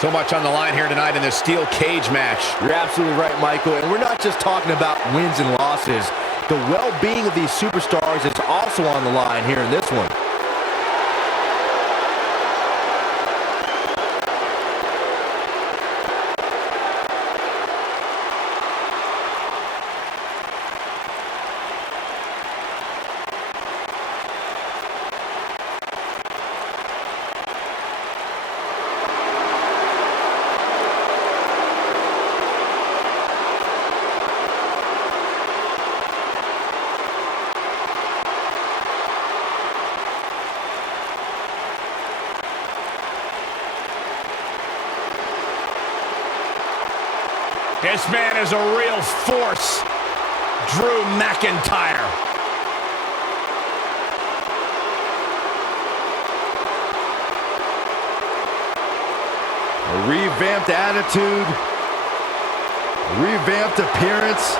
So much on the line here tonight in this steel cage match. You're absolutely right, Michael. And we're not just talking about wins and losses. The well-being of these superstars is also on the line here in this one. This man is a real force, Drew McIntyre. A revamped attitude, revamped appearance.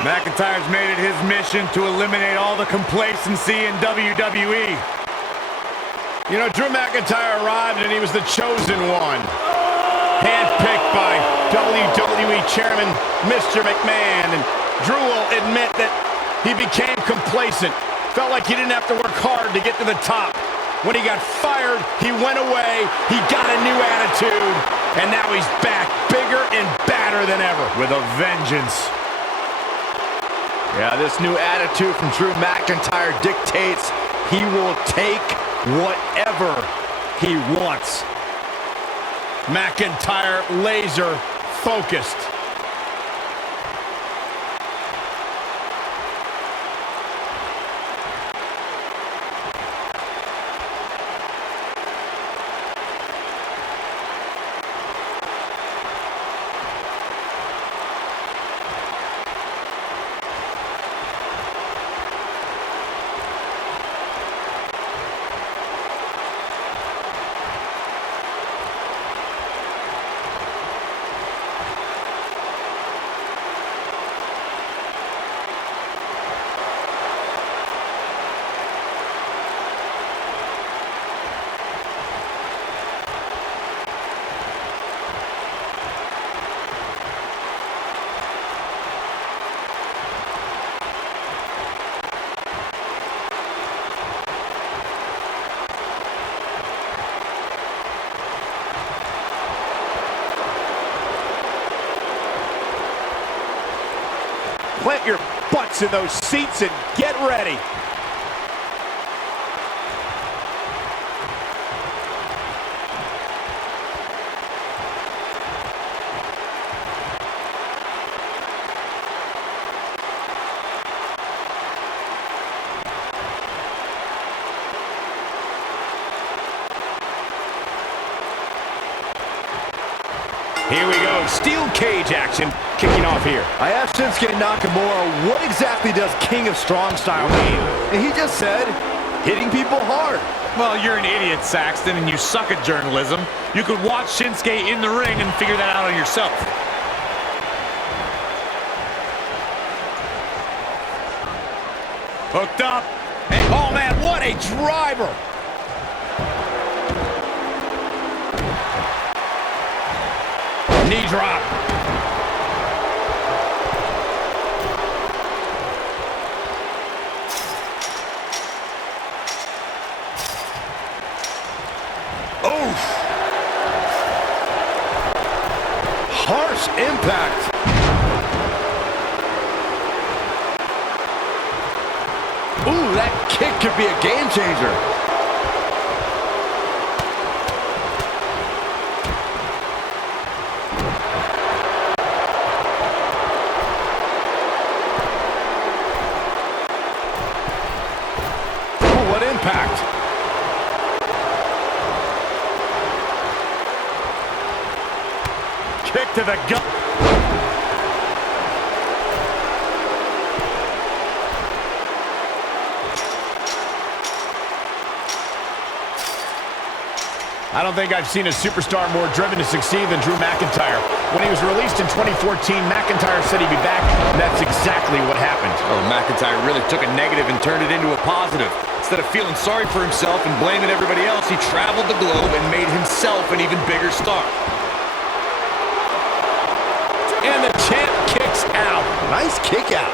McIntyre's made it his mission to eliminate all the complacency in WWE. You know, Drew McIntyre arrived and he was the chosen one. Handpicked by WWE Chairman Mr. McMahon. And Drew will admit that he became complacent. Felt like he didn't have to work hard to get to the top. When he got fired, he went away, he got a new attitude, and now he's back, bigger and badder than ever. With a vengeance. Yeah, this new attitude from Drew McIntyre dictates he will take whatever he wants. McIntyre laser focused. Plant your butts in those seats and get ready. Here we go, steel cage action kicking off here. I asked Shinsuke Nakamura, what exactly does King of Strong Style mean? And he just said, hitting people hard. Well, you're an idiot, Saxton, and you suck at journalism. You could watch Shinsuke in the ring and figure that out on yourself. Hooked up. And, oh man, what a driver. Knee drop. Oof. Harsh impact. Ooh, that kick could be a game changer. Impact. Kick to the gut. I don't think I've seen a superstar more driven to succeed than Drew McIntyre. When he was released in 2014, McIntyre said he'd be back, and that's exactly what happened. Oh, McIntyre really took a negative and turned it into a positive. Instead of feeling sorry for himself and blaming everybody else, he traveled the globe and made himself an even bigger star. And the champ kicks out. Nice kick out.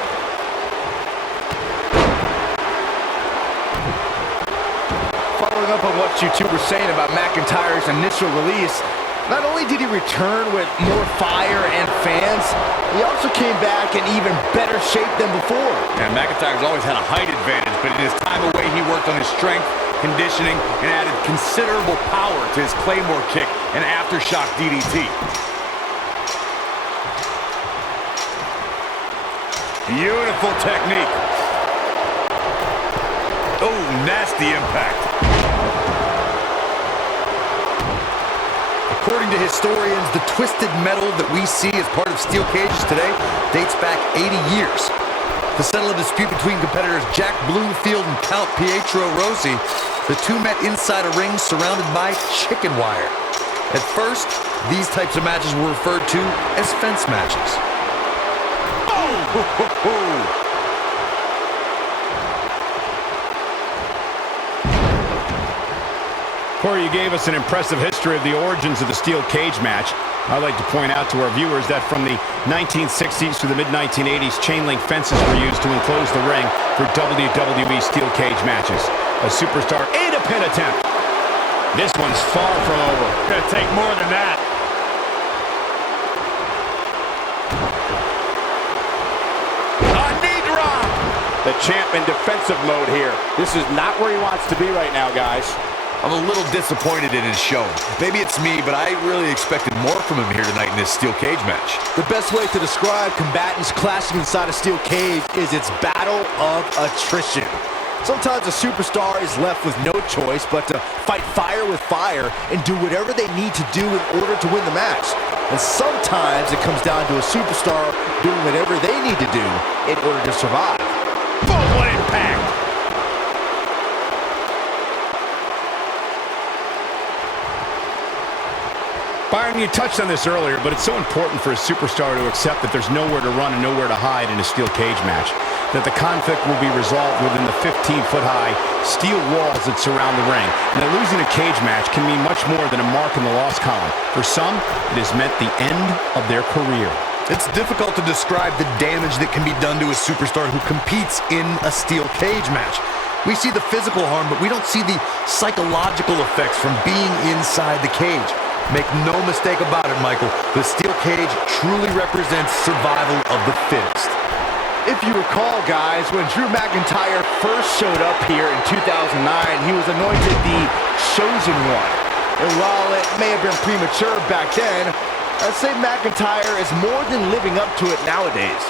Following up on what you two were saying about McIntyre's initial release, not only did he return with more fire and fans, he also came back in even better shape than before. And McIntyre's always had a height advantage, but in his time away, he worked on his strength, conditioning, and added considerable power to his Claymore kick and aftershock DDT. Beautiful technique. Oh, nasty impact. According to historians, the twisted metal that we see as part of steel cages today dates back 80 years. To settle a dispute between competitors Jack Bloomfield and Count Pietro Rossi, the two met inside a ring surrounded by chicken wire. At first, these types of matches were referred to as fence matches. Corey, you gave us an impressive history of the origins of the steel cage match. I'd like to point out to our viewers that from the 1960s to the mid-1980s, chain link fences were used to enclose the ring for WWE steel cage matches. A superstar ate a pin attempt. This one's far from over. Gonna take more than that. A knee drop. The champ in defensive mode here. This is not where he wants to be right now, guys. I'm a little disappointed in his show. Maybe it's me, but I really expected more from him here tonight in this steel cage match. The best way to describe combatants clashing inside a steel cage is its battle of attrition. Sometimes a superstar is left with no choice but to fight fire with fire and do whatever they need to do in order to win the match. And sometimes it comes down to a superstar doing whatever they need to do in order to survive. Boom, what impact! Byron, you touched on this earlier, but it's so important for a superstar to accept that there's nowhere to run and nowhere to hide in a steel cage match. That the conflict will be resolved within the 15-foot-high steel walls that surround the ring. And that losing a cage match can mean much more than a mark in the loss column. For some, it has meant the end of their career. It's difficult to describe the damage that can be done to a superstar who competes in a steel cage match. We see the physical harm, but we don't see the psychological effects from being inside the cage. Make no mistake about it, Michael. The steel cage truly represents survival of the fittest. If you recall, guys, when Drew McIntyre first showed up here in 2009, he was anointed the Chosen One. And while it may have been premature back then, I'd say McIntyre is more than living up to it nowadays.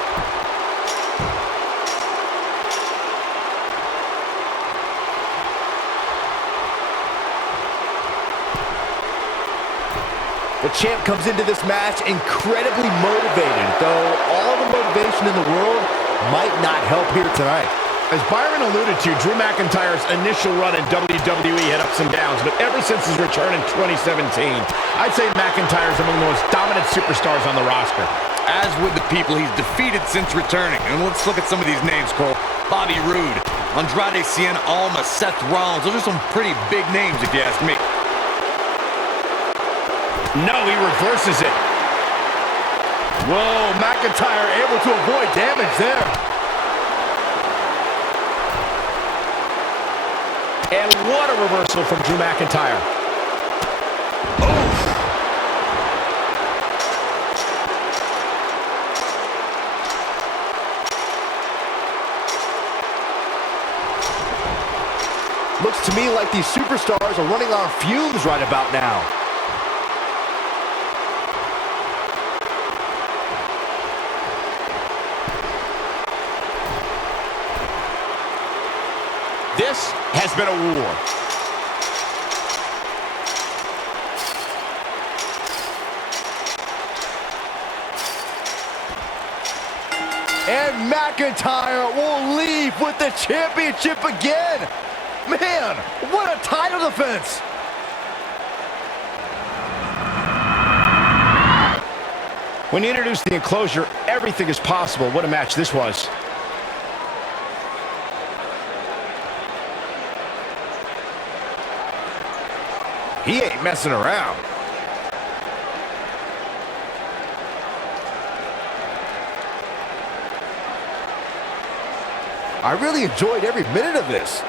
The champ comes into this match incredibly motivated, though all the motivation in the world might not help here tonight. As Byron alluded to, Drew McIntyre's initial run in WWE had ups and downs, but ever since his return in 2017, I'd say McIntyre's among the most dominant superstars on the roster. As with the people he's defeated since returning. And let's look at some of these names, Cole. Bobby Roode, Andrade Cien Almas, Seth Rollins. Those are some pretty big names, if you ask me. No, he reverses it. Whoa, McIntyre able to avoid damage there. And what a reversal from Drew McIntyre. Looks to me like these superstars are running on fumes right about now. This has been a war. And McIntyre will leave with the championship again. Man, what a title defense. When you introduce the enclosure, everything is possible. What a match this was. He ain't messing around. I really enjoyed every minute of this.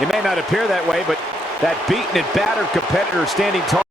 It may not appear that way, but that beaten and battered competitor standing tall.